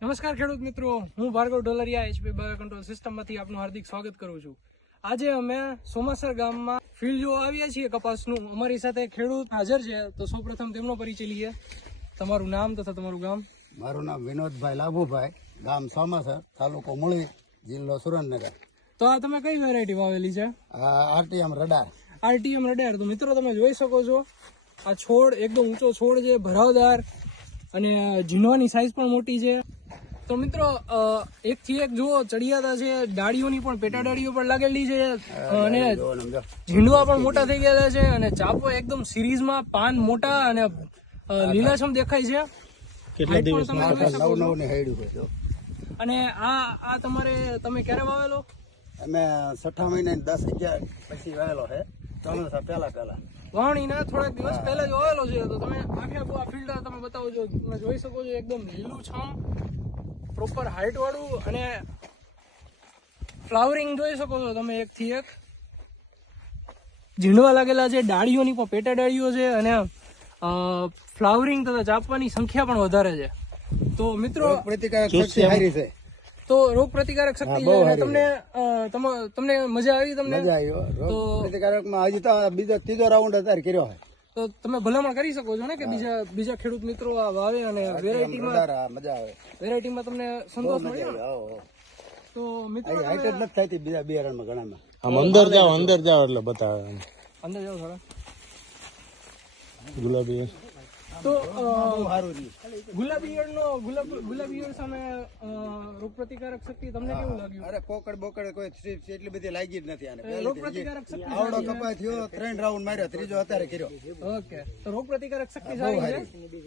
નમસ્કાર ખેડૂત મિત્રો, હું Bhargav Dholariya HP bio control સિસ્ટમમાંથી આપનું હાર્દિક સ્વાગત કરું છું. આજે અમે સોમાસર ગામમાં ફિલ્ડ જોવા આવ્યા છીએ કપાસનું. અમારી સાથે ખેડૂત હાજર છે, તો સૌપ્રથમ તેમનો પરિચય લઈએ. તમારું નામ તથા તમારું ગામ. મારું નામ વિનોદભાઈ લાભુભાઈ, ગામ સોમાસર, તાલુકો મૂળી, જિલ્લો સુરેન્દ્રનગર. તો આ તમે કઈ વેરાયટી વાવેલી છે? RTM radar. RTM radar. તો મિત્રો તમે જોઈ શકો છો, આ છોડ એકદમ ઊંચો છોડ છે, ભરાવદાર, અને ઝીંડવાની સાઈઝ પણ મોટી છે. તો મિત્રો એક થી એક જુઓ, ચડિયાતા છે, ડાળીઓની પણ પેટા ડાળીઓ પણ લાગેલી છે, અને ઝીંડવા પણ મોટા થઈ ગયેલા છે, અને ચાપો એકદમ સિરીઝમાં, પાન મોટા અને લીલાછમ દેખાય છે. અને આ તમે ક્યારે વાવેલો? અમે 6 મહિને 10-11 પછી વાવેલો છે, ચોમાસા પહેલા વાવણીના થોડાક દિવસ પહેલા જ વાવેલો છે. તો તમે આખે આ ફિલ્ડ તમે બતાવો છો, તમે જોઈ શકો છો, એકદમ લીલું છમ, પ્રોપર હાઈટ વાળું, અને ફ્લાવરિંગ જોઈ શકો છો તમે, એક થી એક ઝીંડવા લાગેલા છે, ડાળીઓની પણ પેટા ડાળીઓ છે, અને ફ્લાવરિંગ તથા ચાપવાની સંખ્યા પણ વધારે છે. તો મિત્રો પ્રતિકારક શક્તિ સારી છે. તો રોગ પ્રતિકારક શક્તિ છે, અને તમને મજા આવી? તમને મજા આવી. રોગ પ્રતિકારકમાં હજી તો ત્રીજો રાઉન્ડ અત્યારે કર્યો છે. તો તમે ભલામણ કરી શકો છો ને કે બીજા ખેડૂત મિત્રો આ વાવે અને વેરાયટીમાં મજા આવે. વેરાયટીમાં તમને સંતોષ મળ્યો ને? તો મિત્રો હાઈટ જ નથી થતી બીજા બિયારણમાં ઘણામાં. અંદર જાઓ એટલે બતાવે. અંદર જાઓ થોડા. ગુલાબી તો ગુલાબી ઈયળ સામે રોગ પ્રતિકારક શક્તિ તમને કેવું લાગ્યું? અરે પોકડ બોકડ કોઈ થ્રીપ્સ એટલી બધી લાગી જ નથી આને. રોગ પ્રતિકારક શક્તિ આવડો કપાય થયો, 3 રાઉન્ડ માર્યો, ત્રીજો અત્યારે કર્યો. ઓકે, તો રોગ પ્રતિકારક શક્તિ સારી છે.